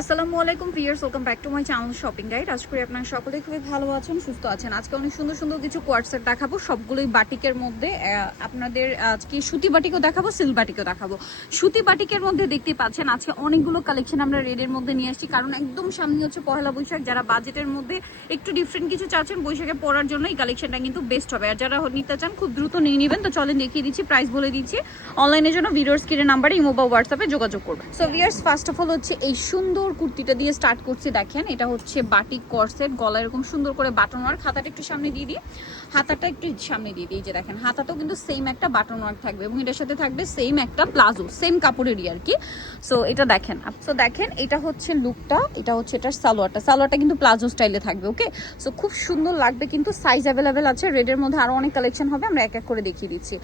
আসসালামু আলাইকুম viewers, welcome back to my channel shopping guide. আশা করি আপনারা সকলেই খুবই ভালো আছেন, সুস্থ আছেন। আজকে অনেক সুন্দর সুন্দর কিছু কোয়ার্ড সেট দেখাবো, সবগুলোই বাটিকের মধ্যে। আপনাদের আজকে সুতি বাটিকও দেখাবো, সিল্ক বাটিকও দেখাবো। সুতি বাটিকের মধ্যে দেখতে পাচ্ছেন আজকে অনেকগুলো কালেকশন আমরা রেডের মধ্যে নিয়ে আসছি, কারণ একদম সামনে হচ্ছে পহেলা বৈশাখ। যারা বাজেটের মধ্যে একটু ডিফারেন্ট কিছু চাচ্ছেন বৈশাখে পরার জন্য, এই কালেকশনটা কিন্তু বেস্ট হবে। আর যারা নিতে চান খুব দ্রুত নিয়ে নেবেন। তো চলেন দেখিয়ে দিচ্ছি, প্রাইস বলে দিচ্ছি। অনলাইনের জন্য ভিডিওর স্ক্রিনের নাম্বারে ইমো বা হোয়াটসঅ্যাপে যোগাযোগ করবেন। So viewers, first of all হচ্ছে এই সুন্দর কুর্তিটা দিয়ে স্টার্ট করছি। দেখেন, এটা হচ্ছে বাটিক কর্সেট, গলা এরকম সুন্দর করে বাটন ওয়ার্ক। হাতাটা একটু সামনে দিয়ে দিই, হাতাটা একটু সামনে দিয়ে দিই। যে দেখেন, হাতাটাও কিন্তু সেম একটা বাটন ওয়ার্ক থাকবে এবং এটার সাথে থাকবে সেম একটা প্লাজো, সেম কাপড়েরই আর কি। সো এটা দেখেন, সো দেখেন এটা হচ্ছে লুকটা, এটা হচ্ছে এটার সালোয়ারটা কিন্তু প্লাজো স্টাইলে থাকবে। ওকে, সো খুব সুন্দর লাগবে, কিন্তু সাইজ অ্যাভেলেবেল আছে। রেডের মধ্যে আরো অনেক কালেকশন হবে, আমরা এক এক করে দেখিয়ে দিচ্ছি।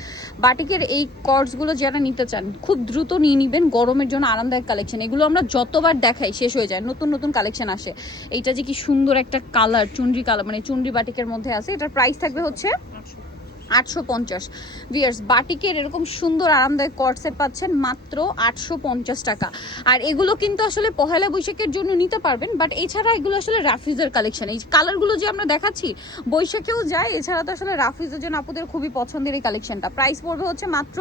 বাটিকের এই কর্সগুলো যারা নিতে চান খুব দ্রুত নিয়ে নিবেন, গরমের জন্য আরামদায়ক কালেকশন। এগুলো আমরা যতবার দেখাই শেষ হয়ে যায়, নতুন নতুন কালেকশন আসে। এইটা যে কি সুন্দর একটা কালার, চুনরি কালার, মানে চুনরি বাটিকের মধ্যে আছে। এটার প্রাইস থাকবে হচ্ছে 850। ভিউয়ার্স, বাটিকের এরকম সুন্দর আরামদায়ক কর্ড সেট পাচ্ছেন মাত্র 850 টাকা। আর এগুলো কিন্তু আসলে পহেলা বৈশাখের জন্য নিতে পারবেন, বাট এছাড়া এগুলো আসলে রাফিজের কালেকশন। এই কালারগুলো যে আমরা দেখাচ্ছি বৈশাখেও যায়, এছাড়া তো আসলে রাফিজের জন্য আপুদের খুবই পছন্দের এই কালেকশনটা। প্রাইস পড়বে হচ্ছে মাত্র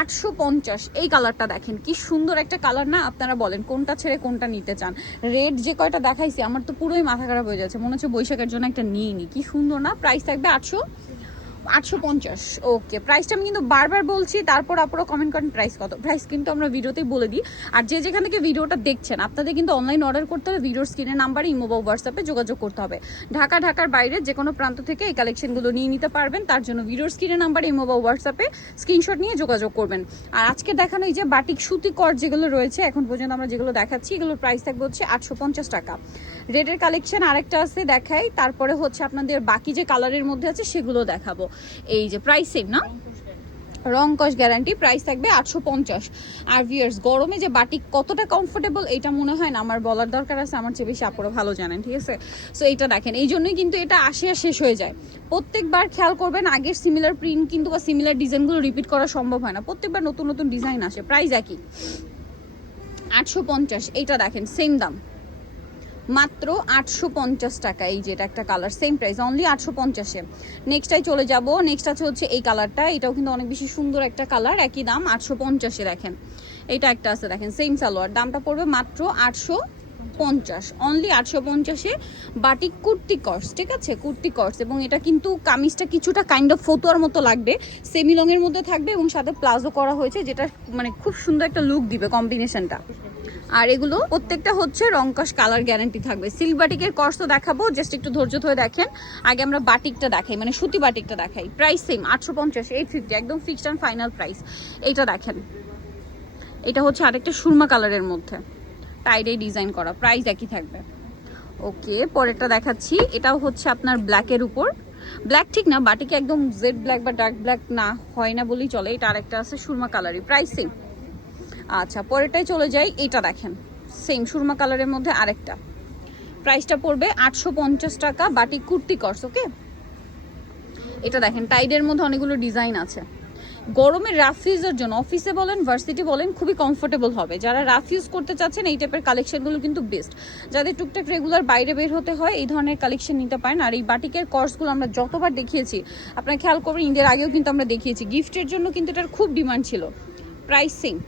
850। এই কালারটা দেখেন, কি সুন্দর একটা কালার না? আপনারা বলেন কোনটা ছেড়ে কোনটা নিতে চান। রেড যে কয়টা দেখাইছি আমার তো পুরোই মাথা খারাপ হয়ে যাচ্ছে, মনে হচ্ছে বৈশাখের জন্য একটা নিয়ে নি। কি সুন্দর না? প্রাইস থাকবে 850। ওকে, প্রাইসটা আমি কিন্তু বারবার বলছি, তারপর আপনারা কমেন্ট করেন প্রাইস কত। প্রাইস কিন্তু আমরা ভিডিওতেই বলে দিই। আর যে যেখান থেকে ভিডিওটা দেখছেন, আপনাদের কিন্তু অনলাইন অর্ডার করতে হবে, ভিডিওর স্ক্রিনের নাম্বারে ইমো বা হোয়াটসঅ্যাপে যোগাযোগ করতে হবে। ঢাকার বাইরে যে কোনো প্রান্ত থেকে এই কালেকশনগুলো নিয়ে নিতে পারবেন। তার জন্য ভিডিওর স্ক্রিনের নাম্বারে ইমো বা হোয়াটসঅ্যাপে স্ক্রিনশট নিয়ে যোগাযোগ করবেন। আর আজকে দেখানো এই যে বাটিক সুতি কট যেগুলো রয়েছে এখন পর্যন্ত আমরা যেগুলো দেখাচ্ছি, এগুলোর প্রাইস থাকবে হচ্ছে 850 টাকা। রেডের কালেকশন আরেকটা আছে, দেখাই। তারপরে হচ্ছে আপনাদের বাকি যে কালারের মধ্যে আছে সেগুলো দেখাবো। এই যে প্রাইস সেম না, রং কস গ্যারান্টি। প্রাইস থাকবে 850। আর ভিউয়ার্স, গরমে যে বাটিক কতটা কমফোর্টেবল এটা মনে হয় না আমার বলার দরকার আছে, আমার চেয়ে বেশি আপনারা ভালো জানেন, ঠিক আছে? সো এইটা দেখেন, এই জন্যই কিন্তু এটা আসে আর শেষ হয়ে যায়। প্রত্যেকবার খেয়াল করবেন, আগের সিমিলার প্রিন্ট কিন্তু বা সিমিলার ডিজাইনগুলো রিপিট করা সম্ভব হয় না, প্রত্যেকবার নতুন নতুন ডিজাইন আসে। প্রাইস একই, 850। এইটা দেখেন, সেম দাম, মাত্র 850 টাকা। এই যে এটা একটা কালার, সেম প্রাইস, অনলি 850-এ। নেক্সটটাই চলে যাব। নেক্সট আছে হচ্ছে এই কালারটা, এটাও কিন্তু অনেক বেশি সুন্দর একটা কালার, একই দাম 850-এ। দেখেন, এটা একটা আছে, দেখেন সেম সালোয়ার, দামটা পড়বে মাত্র 850, অনলি 850-এ। বাটিক কুর্তি কর্স, ঠিক আছে, কুর্তি কর্স। এবং এটা কিন্তু কামিজটা কিছুটা কাইন্ড অফ ফতুয়ার মতো লাগবে, সেমি লং এর মধ্যে থাকবে এবং সাথে প্লাজো করা হয়েছে, যেটা মানে খুব সুন্দর একটা লুক দিবে কম্বিনেশনটা। আর এগুলো প্রত্যেকটা হচ্ছে রংকশ কালার গ্যারান্টি থাকবে। সিল্ক বাটিকের কর্স তো দেখাবো, জাস্ট একটু ধৈর্য ধরে দেখেন। আগে আমরা বাটিকটা দেখাই, মানে সুতি বাটিকটা দেখাই। প্রাইস সেম 850, 850 একদম ফিক্সড অ্যান্ড ফাইনাল প্রাইস। এইটা দেখেন, এটা হচ্ছে আরেকটা সুরমা কালারের মধ্যে টাইডে ডিজাইন করা, প্রাইস একই থাকবে। ওকে, পরেরটা দেখাচ্ছি। এটাও হচ্ছে আপনার ব্ল্যাকের উপর, ব্ল্যাক ঠিক না, বাটিকে একদম জেড ব্ল্যাক বা ডার্ক ব্ল্যাক না হয় না বলেই চলে। এটা আরেকটা আছে সুরমা কালারই, প্রাইস সেম। আচ্ছা, পরেরটাই চলে যাই। এটা দেখেন, সেম সুরমা কালারের মধ্যে আরেকটা, প্রাইসটা পড়বে 850 টাকা। বাটিক কুর্তি কর্স। ওকে, এটা দেখেন, টাইডের মধ্যে অনেকগুলো ডিজাইন আছে। গরমের রাফ ইউজের জন্য অফিসে বলেন, ভার্সিটি বলেন, খুবই কমফোর্টেবল হবে। যারা রাফ ইউজ করতে চাচ্ছেন এই টাইপের কালেকশনগুলো কিন্তু বেস্ট। যাদের টুকটাক রেগুলার বাইরে বের হতে হয়, এই ধরনের কালেকশন নিতে পারেন। আর এই বাটিকের কর্সগুলো আমরা যতবার দেখিয়েছি, আপনারা খেয়াল করবেন, ইন্ডিয়ার আগেও কিন্তু আমরা দেখিয়েছি, গিফটের জন্য কিন্তু এটার খুব ডিমান্ড ছিল। Price same.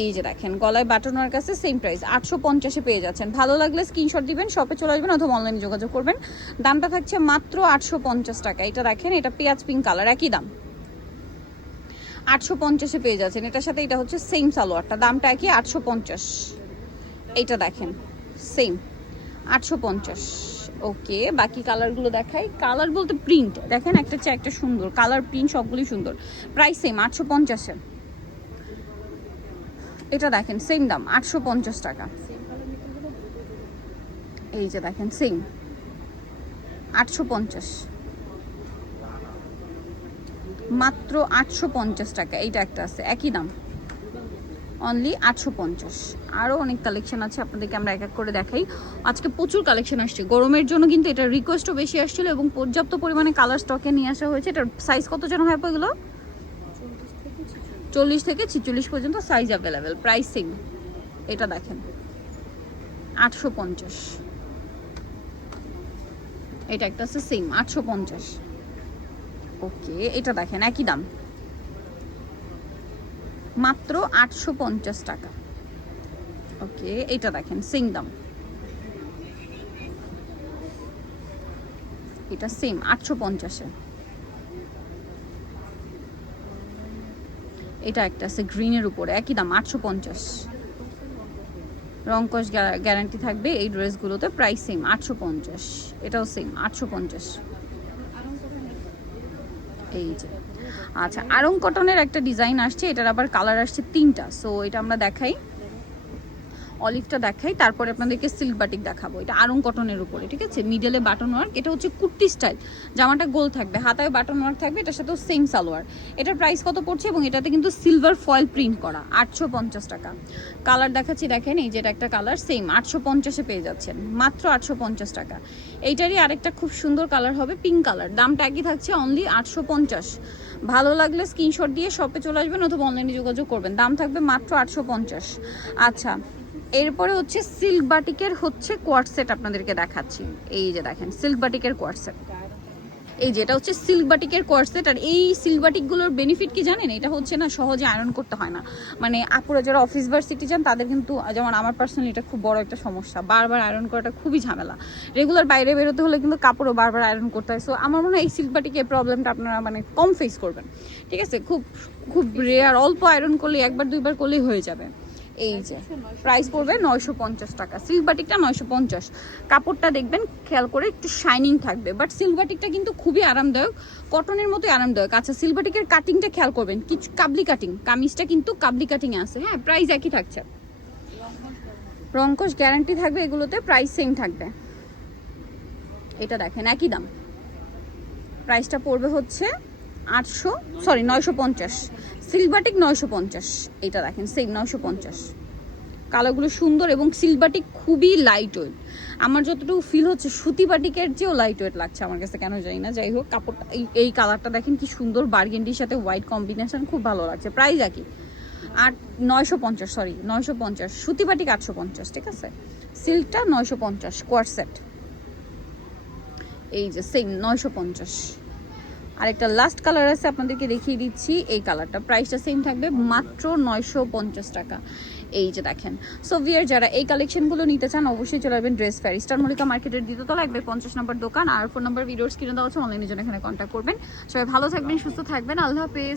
এই যে দেখেন, গলায় বাটনের কাছে সেম প্রাইস, 850-এ পেয়ে যাচ্ছেন। ভালো লাগলে স্ক্রিনশট দিবেন, শপে চলে আসবেন অথবা অনলাইনে যোগাযোগ করবেন। দামটা থাকছে মাত্র 850 টাকা। এটা দেখেন, এটা পেঁয়াজ পিঙ্ক কালার, একই দাম, 850-এ পেয়ে যাচ্ছেন। এটার সাথে এটা হচ্ছে সেম সালোয়ারটা, দামটা একই, 850। এইটা দেখেন, সেম 850। ওকে, বাকি কালারগুলো দেখাই। কালার বলতে প্রিন্ট দেখেন, একটা চেয়ে একটা সুন্দর কালার, প্রিন্ট সবগুলোই সুন্দর। প্রাইস সেম, 850-এ। এটা দেখেন, সেম দাম, 850 টাকা। এই যে দেখেন, সেম 850, মাত্র 850 টাকা। এইটা একটা আছে, একই দাম, অনলি 850। আরও অনেক কালেকশন আছে, আপনাদেরকে আমরা এক এক করে দেখাই। আজকে প্রচুর কালেকশন আসছে গরমের জন্য, কিন্তু এটার রিকোয়েস্টও বেশি আসছিল এবং পর্যাপ্ত পরিমাণে কালার স্টকে নিয়ে আসা হয়েছে। এটার সাইজ কত যেন হয় এগুলো? 40 থেকে 46 পর্যন্ত সাইজ অ্যাভেলেবেল। প্রাইস সেম, এটা দেখেন 850। এটা একটা আছে সেম 850। ওকে, এটা দেখেন একই দাম, মাত্র 850 টাকা। ওকে, এটা দেখেন সেম দাম, এটা সেম 850-এ। এটা একটা আছে গ্রিনের উপরে, একই দাম 850। রংকশ গ্যারান্টি থাকবে এই ড্রেসগুলোতে, প্রাইস সেম 850। এটাও সেম 850। এই যে আচ্ছা, আরং কটনের একটা ডিজাইন আসছে, এটার আবার কালার আসছে 3টা। সো এটা আমরা দেখাই, অলিভটা দেখাই, তারপরে আপনাদেরকে সিল্ক বাটিক দেখাবো। এটা আরং কটনের উপরে, ঠিক আছে, মিডলে বাটন ওয়ার্ক। এটা হচ্ছে কুর্তি স্টাইল, জামাটা গোল থাকবে, হাতায় বাটন ওয়ার্ক থাকবে, এটার সাথেও সেম সালোয়ার। এটার প্রাইস কত পড়ছে, এবং এটাতে কিন্তু সিলভার ফয়েল প্রিন্ট করা, 850 টাকা। কালার দেখাচ্ছি, দেখেন এই যেটা একটা কালার সেম 850-এ পেয়ে যাচ্ছেন, মাত্র 850 টাকা। এইটারই আরেকটা খুব সুন্দর কালার হবে পিঙ্ক কালার, দামটা একই থাকছে অনলি 850। ভালো লাগলে স্ক্রিনশট দিয়ে শপে চলে আসবেন অথবা অনলাইনে যোগাযোগ করবেন, দাম থাকবে মাত্র 850। আচ্ছা, এরপরে হচ্ছে সিল্ক বাটিকের হচ্ছে কোয়ার্ট সেট আপনাদেরকে দেখাচ্ছি। এই যে দেখেন সিল্ক বাটিকের কোয়ার্ট সেট, এই যেটা হচ্ছে সিল্ক বাটিকের কোয়ার্ট সেট। আর এই সিল্ক বাটিকগুলোর বেনিফিট কি জানেন, এটা হচ্ছে না সহজে আয়রন করতে হয় না। মানে আপুরা যারা অফিস ভার্সিটি যান তাদের কিন্তু, যেমন আমার পার্সোনালি এটা খুব বড় একটা সমস্যা, বারবার আয়রন করাটা খুবই ঝামেলা। রেগুলার বাইরে বেরোতে হলে কিন্তু কাপড়ও বারবার আয়রন করতে হয়। সো আমার মনে হয় এই সিল্ক বাটিকের প্রবলেমটা আপনারা মানে কম ফেস করবেন, ঠিক আছে। খুব খুব রেয়ার, অল্প আয়রন করলে একবার দুইবার করলেই হয়ে যাবে। এই যে প্রাইস পড়বে 950 টাকা, সিল্ক বাটিকটা 950। কাপড়টা দেখবেন খেয়াল করে একটু শাইনিং থাকবে, বাট সিল্ক বাটিকটা কিন্তু খুবই আরামদায়ক, কটনের মতোই আরামদায়ক। আচ্ছা, সিল্ক বাটিকের কাটিংটা খেয়াল করবেন, কিছু কাবলি কাটিং, কামিজটা কিন্তু কাবলি কাটিংয়ে আছে। হ্যাঁ, প্রাইস একই থাকছে, রংকশ গ্যারান্টি থাকবে এগুলোতে, প্রাইস সেম থাকবে। এটা দেখেন একই দাম, প্রাইসটা পড়বে হচ্ছে 950। Silk batik 950। এটা দেখেন সেম 950। কালারগুলো সুন্দর, এবং সিল্ক বাটিক খুবই লাইট ওয়েট। আমার যতটুকু ফিল হচ্ছে সুতি বাটিকের চেয়েও লাইট ওয়েট লাগছে আমার কাছে, কেন জানি না। যাই হোক, কাপড়টা এই কালারটা দেখেন কি সুন্দর, বার্গেন্ডির সাথে হোয়াইট কম্বিনেশন, খুব ভালো লাগছে। প্রাইস একই 950। সুতি বাটিক 850, ঠিক আছে। সিল্কটা 950 কোয়ার্ট সেট, এই যে সেম 950। আরেকটা লাস্ট কালার আছে, আপনাদেরকে দেখিয়ে দিচ্ছি। এই কালারটা প্রাইসটা সেম থাকবে, মাত্র 950 টাকা। এই যে দেখেন। সো ভিয়ার, যারা এই কালেকশনগুলো নিতে চান অবশ্যই চলে আসবেন ড্রেস ফেয়ার, স্টার মল্লিকা মার্কেটের দ্বিতীয়তলা 150 নম্বর দোকান। আর ফোন নাম্বার ভিডিওস কিনে দেওয়া হচ্ছে, অনলাইনের জন্য এখানে কন্ট্যাক্ট করবেন। সবাই ভালো থাকবেন, সুস্থ থাকবেন, আল্লাহ হাফেজ।